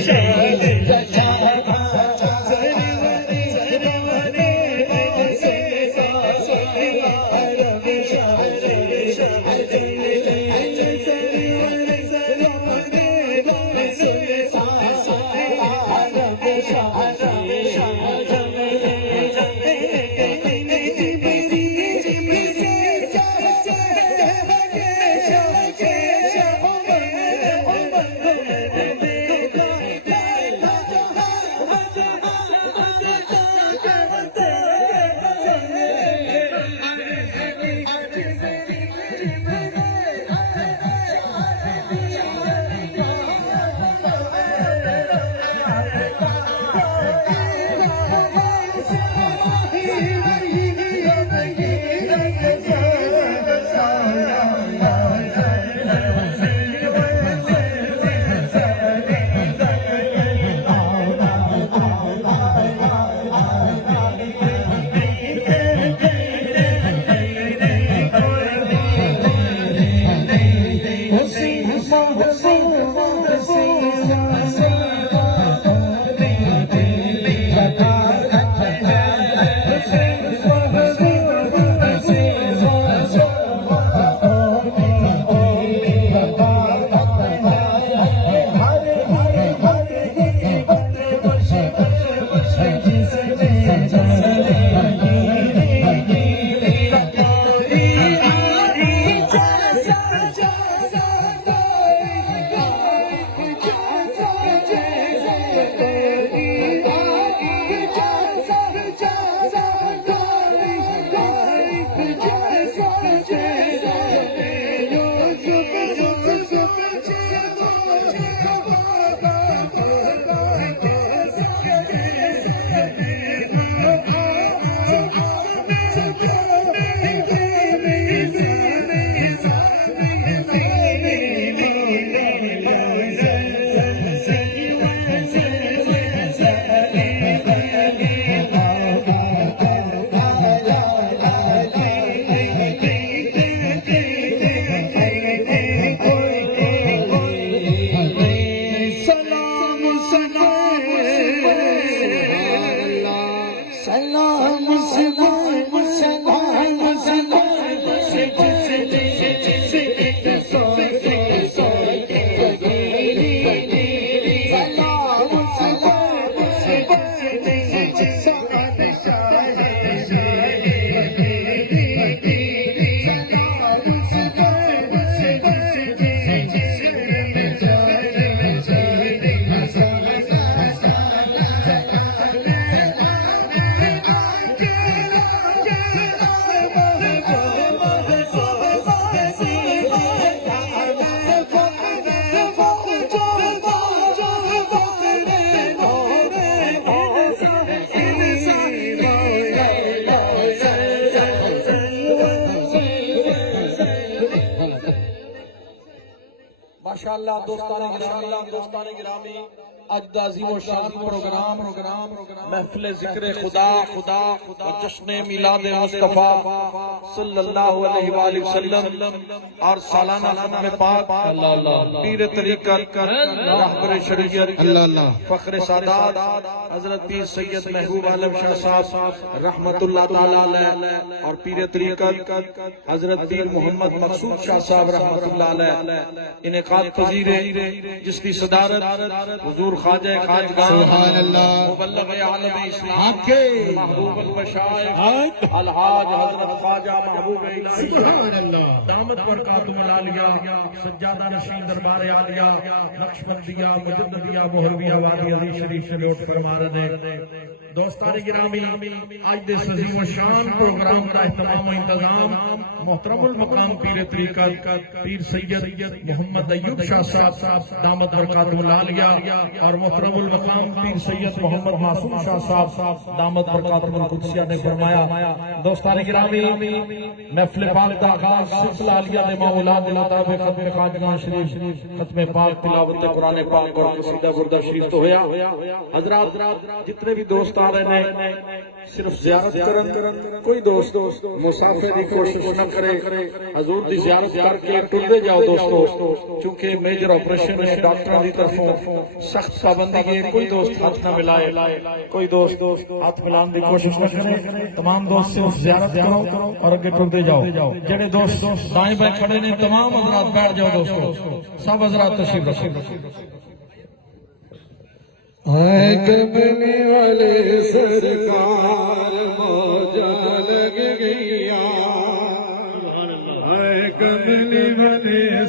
Shine, ماشاءاللہ دوستان گرامی اج دا عظیم و شان پروگرام محفل ذکر خدا اور جشن میلاد مصطفیٰ صلی اللہ علیہ وآلہ وسلم اور سالانہ ختم پاک پیر طریقت رہبر شریعت فخر سادات حضرت پیر سید محبوب عالم شاہ صاحب رحمت اللہ تعالی علیہ اور پیر طریقت حضرت پیر محمد مقصود شاہ صاحب رحمت اللہ علیہ انعقاد پذیر جس کی صدارت حضور خواجہ خواجگان مبلغ عالم اسلام محبوب البشائر الحاج حضرت خواجہ محبوب الہی دامت برکاتہم العالیہ سجادہ نشین دربار عالیہ نقشبندیہ مجددیہ مہرویہ وادی عزیز شریف سے لوٹ فرما رہے ہیں دوستان گرامی آج دے عظیم و شان پروگرام کا اہتمام و انتظام محترم المقام پیر طریقت پیر سید محمد ایوب شاہ صاحب دامت برکاتہم العالیہ اور محترم المقام پیر سید محمد معصوم شاہ صاحب دامت برکاتہم القدسیہ نے فرمایا دوستان گرامی محفل پاک دا آغاز سلسلہ عالیہ نے اولاد العطاب ختم خواجگان شریف ختم پاک تلاوت قرآن پاک اور قصیدہ بردہ شریف تو ہویا حضرات جتنے بھی دوست آ رہے ہیں صرف زیارت کرن کوئی دوست مسافر کی کوشش نہ کرے حضور دی زیارت کر کے ٹردے جاؤ دوستو چونکہ میجر آپریشن ہے ڈاکٹروں دی طرفوں سخت پابندی ہے کوئی دوست ہاتھ نہ ملائے کوئی دوست ہاتھ ملان دی کوشش نہ کرے تمام دوست صرف زیارت کرو اور اگے ٹردے جاؤ جڑے دوست دائیں بائیں کھڑے نے تمام حضرات بیٹھ جاؤ دوستو سب حضرات تشریف رکھیں اے کملی والے سرکار موجہ لگ گیا اے کملی والے